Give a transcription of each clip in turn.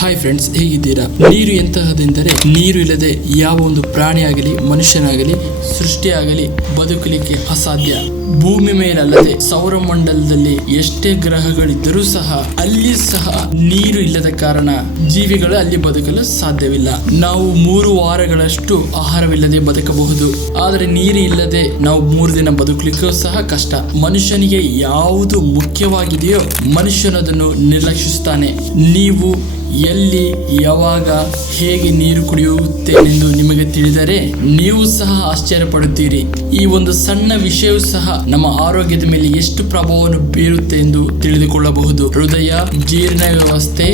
Hi friends, ಹೇಗಿದ್ದೀರಾ? ನೀರು ಎಂತಹದೆಂದರೆ ನೀರು ಇಲ್ಲದೆ ಯಾವ ಒಂದು ಪ್ರಾಣಿಯಾಗಲಿ ಮನುಷ್ಯನಾಗಲಿ ಸೃಷ್ಟಿಯಾಗಲಿ ಬದುಕಲಿಕ್ಕೆ ಅಸಾಧ್ಯ. ಭೂಮಿ ಮೇಲಲ್ಲದೆ ಸೌರಮಂಡಲದಲ್ಲಿ ಎಷ್ಟೇ ಗ್ರಹಗಳಿದ್ದರೂ ಸಹ ಅಲ್ಲಿ ಸಹ ನೀರು ಇಲ್ಲದ ಕಾರಣ ಜೀವಿಗಳು ಅಲ್ಲಿ ಬದುಕಲು ಸಾಧ್ಯವಿಲ್ಲ. ನಾವು 3 ವಾರಗಳಷ್ಟು ಆಹಾರವಿಲ್ಲದೆ ಬದುಕಬಹುದು, ಆದರೆ ನೀರು ಇಲ್ಲದೆ ನಾವು 3 ದಿನ ಬದುಕಲಿಕ್ಕೂ ಸಹ ಕಷ್ಟ. ಮನುಷ್ಯನಿಗೆ ಯಾವುದು ಮುಖ್ಯವಾಗಿದೆಯೋ ಮನುಷ್ಯನದನ್ನು ನಿರ್ಲಕ್ಷಿಸುತ್ತಾನೆ. ನೀವು ಎಲ್ಲಿ ಯಾವಾಗ ಹೇಗೆ ನೀರು ಕುಡಿಯುತ್ತೇನೆಂದು ನಿಮಗೆ ತಿಳಿದರೆ ನೀವು ಸಹ ಆಶ್ಚರ್ಯ ಪಡುತ್ತೀರಿ. ಈ ಒಂದು ಸಣ್ಣ ವಿಷಯವೂ ಸಹ ನಮ್ಮ ಆರೋಗ್ಯದ ಮೇಲೆ ಎಷ್ಟು ಪ್ರಭಾವವನ್ನು ಬೀರುತ್ತೆ ಎಂದು ತಿಳಿದುಕೊಳ್ಳಬಹುದು. ಹೃದಯ, ಜೀರ್ಣ ವ್ಯವಸ್ಥೆ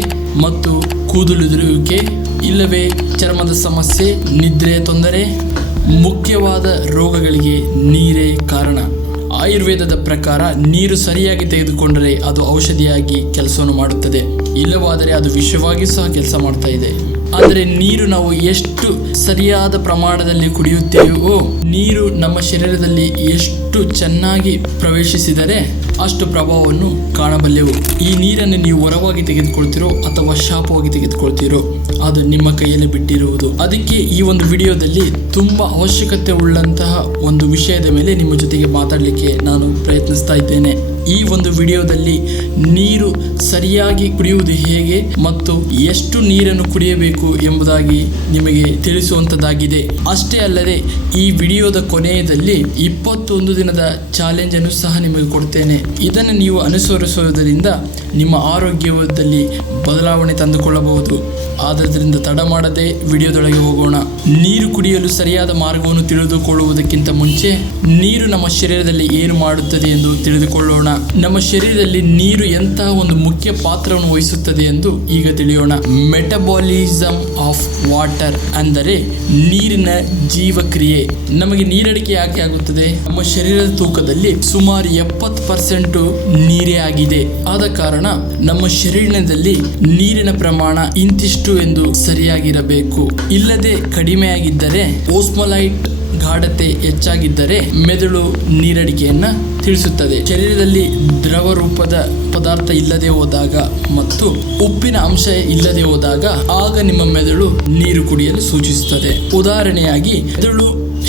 ಮತ್ತು ಕೂದಲುದುರುವಿಕೆ, ಇಲ್ಲವೇ ಚರ್ಮದ ಸಮಸ್ಯೆ, ನಿದ್ರೆಯ ತೊಂದರೆ, ಮುಖ್ಯವಾದ ರೋಗಗಳಿಗೆ ನೀರೇ ಕಾರಣ. ಆಯುರ್ವೇದದ ಪ್ರಕಾರ ನೀರು ಸರಿಯಾಗಿ ತೆಗೆದುಕೊಂಡರೆ ಅದು ಔಷಧಿಯಾಗಿ ಕೆಲಸವನ್ನು ಮಾಡುತ್ತದೆ, ಇಲ್ಲವಾದರೆ ಅದು ವಿಷವಾಗಿ ಸಹ ಕೆಲಸ ಮಾಡ್ತಾ ಇದೆ. ಆದರೆ ನೀರು ನಾವು ಎಷ್ಟು ಸರಿಯಾದ ಪ್ರಮಾಣದಲ್ಲಿ ಕುಡಿಯುತ್ತೇವೋ, ನೀರು ನಮ್ಮ ಶರೀರದಲ್ಲಿ ಎಷ್ಟು ಚೆನ್ನಾಗಿ ಪ್ರವೇಶಿಸಿದರೆ ಅಷ್ಟು ಪ್ರಭಾವವನ್ನು ಕಾಣಬಲ್ಲೆವು. ಈ ನೀರನ್ನು ನೀವು ವರವಾಗಿ ತೆಗೆದುಕೊಳ್ತೀರೋ ಅಥವಾ ಶಾಪವಾಗಿ ತೆಗೆದುಕೊಳ್ತೀರೋ ಅದು ನಿಮ್ಮ ಕೈಯಲ್ಲಿ ಬಿಟ್ಟಿರುವುದು. ಅದಕ್ಕೆ ಈ ಒಂದು ವಿಡಿಯೋದಲ್ಲಿ ತುಂಬಾ ಅವಶ್ಯಕತೆ ಉಳ್ಳಂತಹ ಒಂದು ವಿಷಯದ ಮೇಲೆ ನಿಮ್ಮ ಜೊತೆಗೆ ಮಾತಾಡಲಿಕ್ಕೆ ನಾನು ಪ್ರಯತ್ನಿಸ್ತಾ ಇದ್ದೇನೆ. ಈ ಒಂದು ವಿಡಿಯೋದಲ್ಲಿ ನೀರು ಸರಿಯಾಗಿ ಕುಡಿಯುವುದು ಹೇಗೆ ಮತ್ತು ಎಷ್ಟು ನೀರನ್ನು ಕುಡಿಯಬೇಕು ಎಂಬುದಾಗಿ ನಿಮಗೆ ತಿಳಿಸುವಂತದ್ದಾಗಿದೆ. ಅಷ್ಟೇ ಅಲ್ಲದೆ ಈ ವಿಡಿಯೋದ ಕೊನೆಯದಲ್ಲಿ 21 ದಿನದ ಚಾಲೆಂಜ್ ಅನ್ನು ಸಹ ನಿಮಗೆ ಕೊಡ್ತೇನೆ. ಇದನ್ನು ನೀವು ಅನುಸರಿಸುವುದರಿಂದ ನಿಮ್ಮ ಆರೋಗ್ಯದಲ್ಲಿ ಬದಲಾವಣೆ ತಂದುಕೊಳ್ಳಬಹುದು. ಆದ್ದರಿಂದ ತಡ ಮಾಡದೆ ವಿಡಿಯೋದೊಳಗೆ ಹೋಗೋಣ. ನೀರು ಕುಡಿಯಲು ಸರಿಯಾದ ಮಾರ್ಗವನ್ನು ತಿಳಿದುಕೊಳ್ಳುವುದಕ್ಕಿಂತ ಮುಂಚೆ ನೀರು ನಮ್ಮ ಶರೀರದಲ್ಲಿ ಏನು ಮಾಡುತ್ತದೆ ಎಂದು ತಿಳಿದುಕೊಳ್ಳೋಣ. ನಮ್ಮ ಶರೀರದಲ್ಲಿ ನೀರು ಎಂತಹ ಒಂದು ಮುಖ್ಯ ಪಾತ್ರವನ್ನು ವಹಿಸುತ್ತದೆ ಎಂದು ಈಗ ತಿಳಿಯೋಣ. ಮೆಟಬಾಲಿಸಮ್ ಆಫ್ ವಾಟರ್ ಅಂದರೆ ನೀರಿನ ಜೀವಕ್ರಿಯೆ. ನಮಗೆ ನೀರಡಿಕೆ ಯಾಕೆ ಆಗುತ್ತದೆ? ನಮ್ಮ ಶರೀರದ ತೂಕದಲ್ಲಿ ಸುಮಾರು 70% ನೀರೇ ಆಗಿದೆ. ಆದ ಕಾರಣ ನಮ್ಮ ಶರೀರದಲ್ಲಿ ನೀರಿನ ಪ್ರಮಾಣ ಇಂತಿಷ್ಟು ಎಂದು ಸರಿಯಾಗಿರಬೇಕು. ಇಲ್ಲದೆ ಕಡಿಮೆಯಾಗಿದ್ದರೆ, ಓಸ್ಮೋಲೈಟ್ ಗಾಢತೆ ಹೆಚ್ಚಾಗಿದ್ದರೆ ಮೆದುಳು ನೀರಡಿಕೆಯನ್ನ ತಿಳಿಸುತ್ತದೆ. ಶರೀರದಲ್ಲಿ ದ್ರವ ರೂಪದ ಪದಾರ್ಥ ಇಲ್ಲದೆ ಹೋದಾಗ ಮತ್ತು ಉಪ್ಪಿನ ಅಂಶ ಇಲ್ಲದೆ ಹೋದಾಗ ಆಗ ನಿಮ್ಮ ಮೆದುಳು ನೀರು ಕುಡಿಯಲು ಸೂಚಿಸುತ್ತದೆ. ಉದಾಹರಣೆಯಾಗಿ ಮೆದುಳು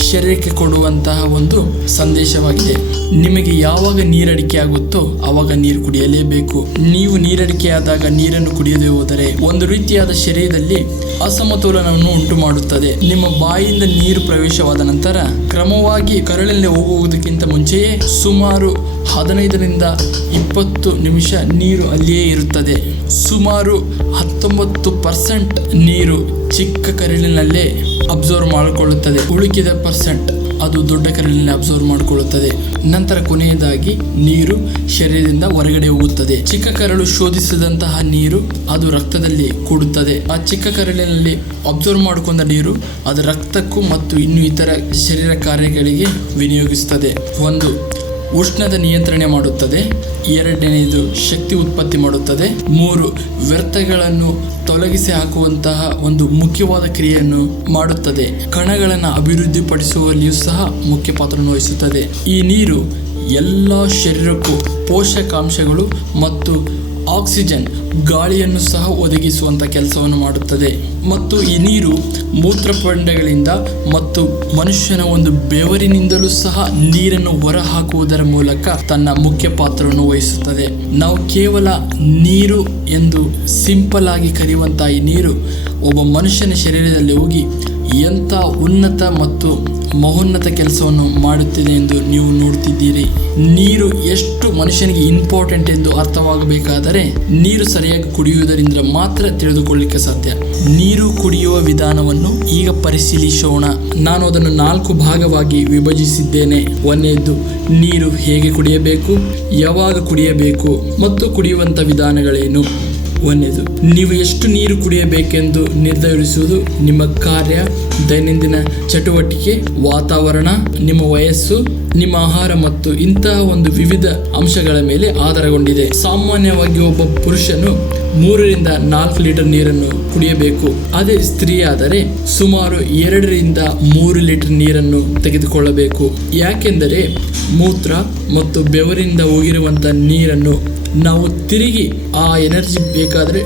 ಶರೀರಕ್ಕೆ ಕೊಡುವಂತಹ ಒಂದು ಸಂದೇಶವಾಗಿದೆ. ನಿಮಗೆ ಯಾವಾಗ ನೀರಡಿಕೆ ಆಗುತ್ತೋ ಆವಾಗ ನೀರು ಕುಡಿಯಲೇಬೇಕು. ನೀವು ನೀರಡಿಕೆ ಆದಾಗ ನೀರನ್ನು ಕುಡಿಯದೆ ಹೋದರೆ ಒಂದು ರೀತಿಯಾದ ಶರೀರದಲ್ಲಿ ಅಸಮತೋಲನವನ್ನು ಉಂಟು ಮಾಡುತ್ತದೆ. ನಿಮ್ಮ ಬಾಯಿಯಿಂದ ನೀರು ಪ್ರವೇಶವಾದ ನಂತರ ಕ್ರಮವಾಗಿ ಕರಳಲ್ಲಿ ಹೋಗುವುದಕ್ಕಿಂತ ಮುಂಚೆಯೇ ಸುಮಾರು 15ರಿಂದ 20 ನಿಮಿಷ ನೀರು ಅಲ್ಲಿಯೇ ಇರುತ್ತದೆ. ಸುಮಾರು 19% ನೀರು ಚಿಕ್ಕ ಕರಳಿನಲ್ಲೇ ಅಬ್ಸರ್ವ್ ಮಾಡಿಕೊಳ್ಳುತ್ತದೆ. ಉಳಿಕಿದ % ಅದು ದೊಡ್ಡ ಕರಳಿನಲ್ಲಿ ಅಬ್ಸರ್ವ್ ಮಾಡಿಕೊಳ್ಳುತ್ತದೆ. ನಂತರ ಕೊನೆಯದಾಗಿ ನೀರು ಶರೀರದಿಂದ ಹೊರಗಡೆ ಹೋಗುತ್ತದೆ. ಚಿಕ್ಕ ಕರಳು ಶೋಧಿಸಿದಂತಹ ನೀರು ಅದು ರಕ್ತದಲ್ಲಿ ಕೂಡುತ್ತದೆ. ಆ ಚಿಕ್ಕ ಕರಳಿನಲ್ಲಿ ಅಬ್ಸರ್ವ್ ಮಾಡಿಕೊಂಡ ನೀರು ಅದು ರಕ್ತಕ್ಕೂ ಮತ್ತು ಇನ್ನು ಇತರ ಶರೀರ ಕಾರ್ಯಗಳಿಗೆ ವಿನಿಯೋಗಿಸುತ್ತದೆ. 1. ಉಷ್ಣದ ನಿಯಂತ್ರಣೆ ಮಾಡುತ್ತದೆ. 2. ಶಕ್ತಿ ಉತ್ಪತ್ತಿ ಮಾಡುತ್ತದೆ. 3. ವ್ಯರ್ಥಗಳನ್ನು ತೊಲಗಿಸಿ ಹಾಕುವಂತಹ ಒಂದು ಮುಖ್ಯವಾದ ಕ್ರಿಯೆಯನ್ನು ಮಾಡುತ್ತದೆ. ಕಣಗಳನ್ನು ಅಭಿವೃದ್ಧಿಪಡಿಸುವಲ್ಲಿಯೂ ಸಹ ಮುಖ್ಯ ಪಾತ್ರವನ್ನು ವಹಿಸುತ್ತದೆ. ಈ ನೀರು ಎಲ್ಲ ಶರೀರಕ್ಕೂ ಪೋಷಕಾಂಶಗಳು ಮತ್ತು ಆಕ್ಸಿಜನ್ ಗಾಳಿಯನ್ನು ಸಹ ಒದಗಿಸುವಂಥ ಕೆಲಸವನ್ನು ಮಾಡುತ್ತದೆ. ಮತ್ತು ಈ ನೀರು ಮೂತ್ರಪಿಂಡಗಳಿಂದ ಮತ್ತು ಮನುಷ್ಯನ ಒಂದು ಬೆವರಿನಿಂದಲೂ ಸಹ ನೀರನ್ನು ಹೊರ ಹಾಕುವುದರ ಮೂಲಕ ತನ್ನ ಮುಖ್ಯ ಪಾತ್ರವನ್ನು ವಹಿಸುತ್ತದೆ. ನಾವು ಕೇವಲ ನೀರು ಎಂದು ಸಿಂಪಲ್ ಆಗಿ ಕರೆಯುವಂಥ ಈ ನೀರು ಒಬ್ಬ ಮನುಷ್ಯನ ಶರೀರದಲ್ಲಿ ಹೋಗಿ ಎಂಥ ಉನ್ನತ ಮತ್ತು ಮಹೋನ್ನತ ಕೆಲಸವನ್ನು ಮಾಡುತ್ತಿದೆ ಎಂದು ನೀವು ನೋಡ್ತಿದ್ದೀರಿ. ನೀರು ಎಷ್ಟು ಮನುಷ್ಯನಿಗೆ ಇಂಪಾರ್ಟೆಂಟ್ ಎಂದು ಅರ್ಥವಾಗಬೇಕಾದರೆ ನೀರು ಸರಿಯಾಗಿ ಕುಡಿಯುವುದರಿಂದ ಮಾತ್ರ ತಿಳಿದುಕೊಳ್ಳಲಿಕ್ಕೆ ಸಾಧ್ಯ. ನೀರು ಕುಡಿಯುವ ವಿಧಾನವನ್ನು ಈಗ ಪರಿಶೀಲಿಸೋಣ. ನಾನು ಅದನ್ನು 4 ಭಾಗವಾಗಿ ವಿಭಜಿಸಿದ್ದೇನೆ. 1ನೇದು ನೀರು ಹೇಗೆ ಕುಡಿಯಬೇಕು, ಯಾವಾಗ ಕುಡಿಯಬೇಕು ಮತ್ತು ಕುಡಿಯುವಂಥ ವಿಧಾನಗಳೇನು. 1ನೇದು, ನೀವು ಎಷ್ಟು ನೀರು ಕುಡಿಯಬೇಕೆಂದು ನಿರ್ಧರಿಸುವುದು ನಿಮ್ಮ ಕಾರ್ಯ, ದೈನಂದಿನ ಚಟುವಟಿಕೆ, ವಾತಾವರಣ, ನಿಮ್ಮ ವಯಸ್ಸು, ನಿಮ್ಮ ಆಹಾರ ಮತ್ತು ಇಂತಹ ಒಂದು ವಿವಿಧ ಅಂಶಗಳ ಮೇಲೆ ಆಧಾರಗೊಂಡಿದೆ. ಸಾಮಾನ್ಯವಾಗಿ ಒಬ್ಬ ಪುರುಷನು 3 ರಿಂದ 4 ಲೀಟರ್ ನೀರನ್ನು ಕುಡಿಯಬೇಕು. ಅದೇ ಸ್ತ್ರೀಯಾದರೆ ಸುಮಾರು 2 ರಿಂದ 3 ಲೀಟರ್ ನೀರನ್ನು ತೆಗೆದುಕೊಳ್ಳಬೇಕು. ಯಾಕೆಂದರೆ ಮೂತ್ರ ಮತ್ತು ಬೆವರಿಂದ ಹೋಗಿರುವಂಥ ನೀರನ್ನು ನಾವು ತಿರುಗಿ ಆ ಎನರ್ಜಿ ಬೇಕಾದರೆ